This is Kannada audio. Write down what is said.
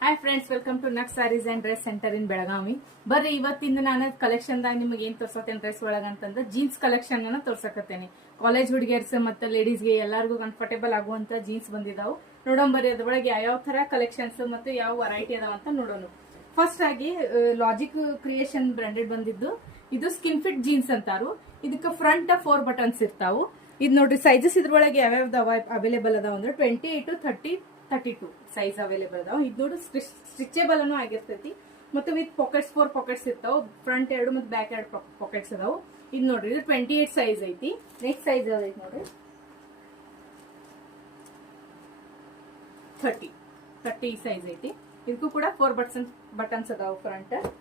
ಹಾಯ್ ಫ್ರೆಂಡ್ಸ್, ವೆಲ್ಕಮ್ ಟು ನಕ್ sarees and dress centre in Belagavi. ಬರ್ರಿ ಇವತ್ತಿಂದ ನಾನು ಕಲೆಕ್ಷನ್ ದಾಗ ನಿಮಗೆ ಏನ್ ತೋರ್ಸತ್ತೇನೆ ಡ್ರೆಸ್ ಒಳಗಂತಂದ್ರೆ ಜೀನ್ಸ್ ಕಲೆಕ್ಷನ್ ಅನ್ನ ತೋರ್ಸಕತ್ತೇನೆ. ಕಾಲೇಜ್ ಹುಡುಗಿಯರ್ಸ್ ಮತ್ತೆ ಲೇಡೀಸ್ಗೆ ಎಲ್ಲರಿಗೂ ಕಂಫರ್ಟೇಬಲ್ ಆಗುವಂತ ಜೀನ್ಸ್ ಬಂದಿದಾವು. ನೋಡೋಣ ಬರ್ರಿ ಅದ್ರೊಳಗೆ ಯಾವ ತರ ಕಲೆಕ್ಷನ್ಸ್ ಮತ್ತೆ ಯಾವ ವೆರೈಟಿ ಅದಾವ ಅಂತ ನೋಡೋಣ. ಫಸ್ಟ್ ಆಗಿ ಲಾಜಿಕ್ ಕ್ರಿಯೇಷನ್ ಬ್ರಾಂಡೆಡ್ ಬಂದಿದ್ದು ಇದು ಸ್ಕಿನ್ ಫಿಟ್ ಜೀನ್ಸ್ ಅಂತಾರು. ಇದಕ್ಕೆ ಫ್ರಂಟ್ 4 ಬಟನ್ಸ್ ಇರ್ತಾವು. ಇದು ನೋಡ್ರಿ ಸೈಜಸ್ ಇದ್ರೊಳಗೆ ಯಾವ್ಯಾವ ಅವೈಲೇಬಲ್ ಅದಾವ ಅಂದ್ರೆ 28 to 32 ಸೈಜ್ ಅವೈಲೇಬಲ್ ಅದಾವ. ಇದು ನೋಡಿ ಸ್ಟ್ರಿಚೇಬಲ್ ಅನ್ನು ಆಗಿರ್ತೈತಿ. ಮತ್ತೆ ವಿತ್ ಪಾಕೆಟ್ಸ್ 4 ಪಾಕೆಟ್ಸ್ ಇರ್ತಾವ. ಫ್ರಂಟ್ 2 ಮತ್ತೆ ಬ್ಯಾಕ್ 2 ಪಾಕೆಟ್ಸ್ ಅದಾವ. ಇದು ನೋಡ್ರಿ ಇದು 28 ಸೈಜ್ ಐತಿ. ನೆಕ್ಸ್ಟ್ ಸೈಜ್ ಯಾವ್ದೈತಿ ನೋಡ್ರಿ 30 ಸೈಜ್ ಐತಿ. ಇದಕ್ಕೂ ಕೂಡ 4 ಬಟನ್ಸ್ ಅದಾವ ಫ್ರಂಟ್.